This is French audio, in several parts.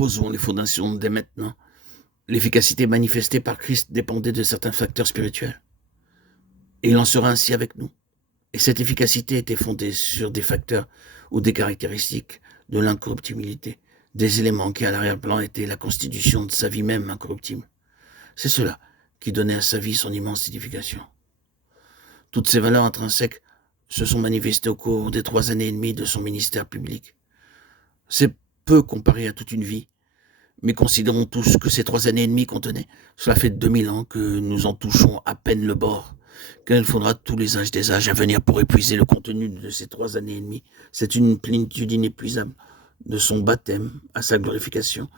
Posons les fondations dès maintenant. L'efficacité manifestée par Christ dépendait de certains facteurs spirituels. Et il en sera ainsi avec nous. Et cette efficacité était fondée sur des facteurs ou des caractéristiques de l'incorruptibilité, des éléments qui à l'arrière-plan étaient la constitution de sa vie même incorruptible. C'est cela qui donnait à sa vie son immense signification. Toutes ces valeurs intrinsèques se sont manifestées au cours des 3 années et demie de son ministère public. C'est peu comparé à toute une vie, mais considérons tous que ces 3 années et demie contenaient. Cela fait 2000 ans que nous en touchons à peine le bord, qu'il faudra tous les âges des âges à venir pour épuiser le contenu de ces 3 années et demie. C'est une plénitude inépuisable, de son baptême à sa glorification.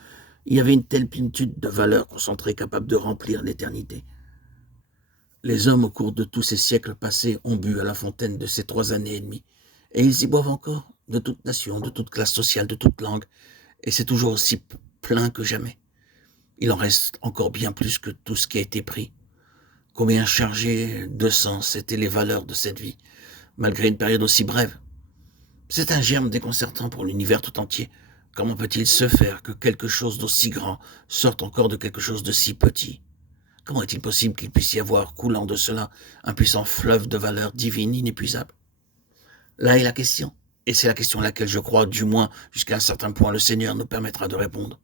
Il y avait une telle plénitude de valeurs concentrées capables de remplir l'éternité. Les hommes, au cours de tous ces siècles passés, ont bu à la fontaine de ces 3 années et demie, et ils y boivent encore, de toute nation, de toute classe sociale, de toute langue, et c'est toujours aussi plein que jamais. Il en reste encore bien plus que tout ce qui a été pris. Combien chargées de sens étaient les valeurs de cette vie, malgré une période aussi brève. C'est un germe déconcertant pour l'univers tout entier. Comment peut-il se faire que quelque chose d'aussi grand sorte encore de quelque chose de si petit ? Comment est-il possible qu'il puisse y avoir, coulant de cela, un puissant fleuve de valeurs divines inépuisables ? Là est la question, et c'est la question à laquelle je crois, du moins jusqu'à un certain point, le Seigneur nous permettra de répondre.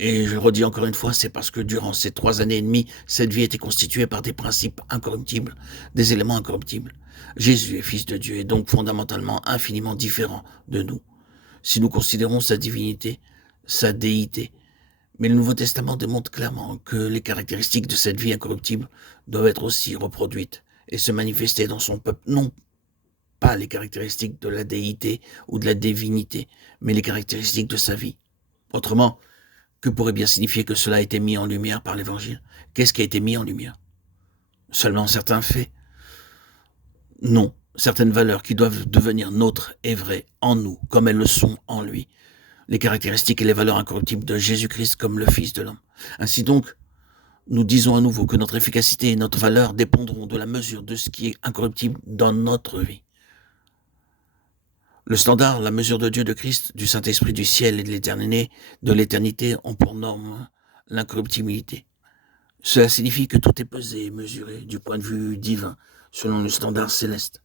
Et je le redis encore une fois, c'est parce que durant ces 3 années et demie, cette vie était constituée par des principes incorruptibles, des éléments incorruptibles. Jésus est fils de Dieu et donc fondamentalement infiniment différent de nous. Si nous considérons sa divinité, sa déité, mais le Nouveau Testament démontre clairement que les caractéristiques de cette vie incorruptible doivent être aussi reproduites et se manifester dans son peuple, non pas les caractéristiques de la déité ou de la divinité, mais les caractéristiques de sa vie. Autrement, que pourrait bien signifier que cela a été mis en lumière par l'Évangile ? Qu'est-ce qui a été mis en lumière ? Seulement certains faits ? Non, certaines valeurs qui doivent devenir nôtres et vraies en nous, comme elles le sont en lui. Les caractéristiques et les valeurs incorruptibles de Jésus-Christ comme le Fils de l'homme. Ainsi donc, nous disons à nouveau que notre efficacité et notre valeur dépendront de la mesure de ce qui est incorruptible dans notre vie. Le standard, la mesure de Dieu, de Christ, du Saint-Esprit, du ciel et de l'éternité ont pour norme l'incorruptibilité. Cela signifie que tout est pesé et mesuré du point de vue divin, selon le standard céleste,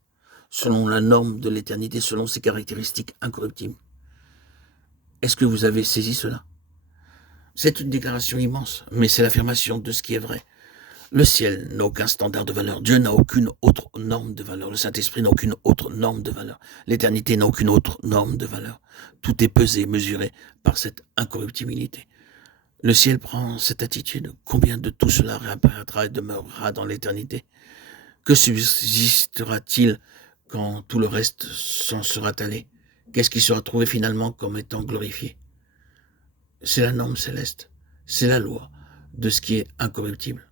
selon la norme de l'éternité, selon ses caractéristiques incorruptibles. Est-ce que vous avez saisi cela ? C'est une déclaration immense, mais c'est l'affirmation de ce qui est vrai. Le ciel n'a aucun standard de valeur. Dieu n'a aucune autre norme de valeur. Le Saint-Esprit n'a aucune autre norme de valeur. L'éternité n'a aucune autre norme de valeur. Tout est pesé, mesuré par cette incorruptibilité. Le ciel prend cette attitude. Combien de tout cela réapparaîtra et demeurera dans l'éternité ? Que subsistera-t-il quand tout le reste s'en sera allé ? Qu'est-ce qui sera trouvé finalement comme étant glorifié ? C'est la norme céleste. C'est la loi de ce qui est incorruptible.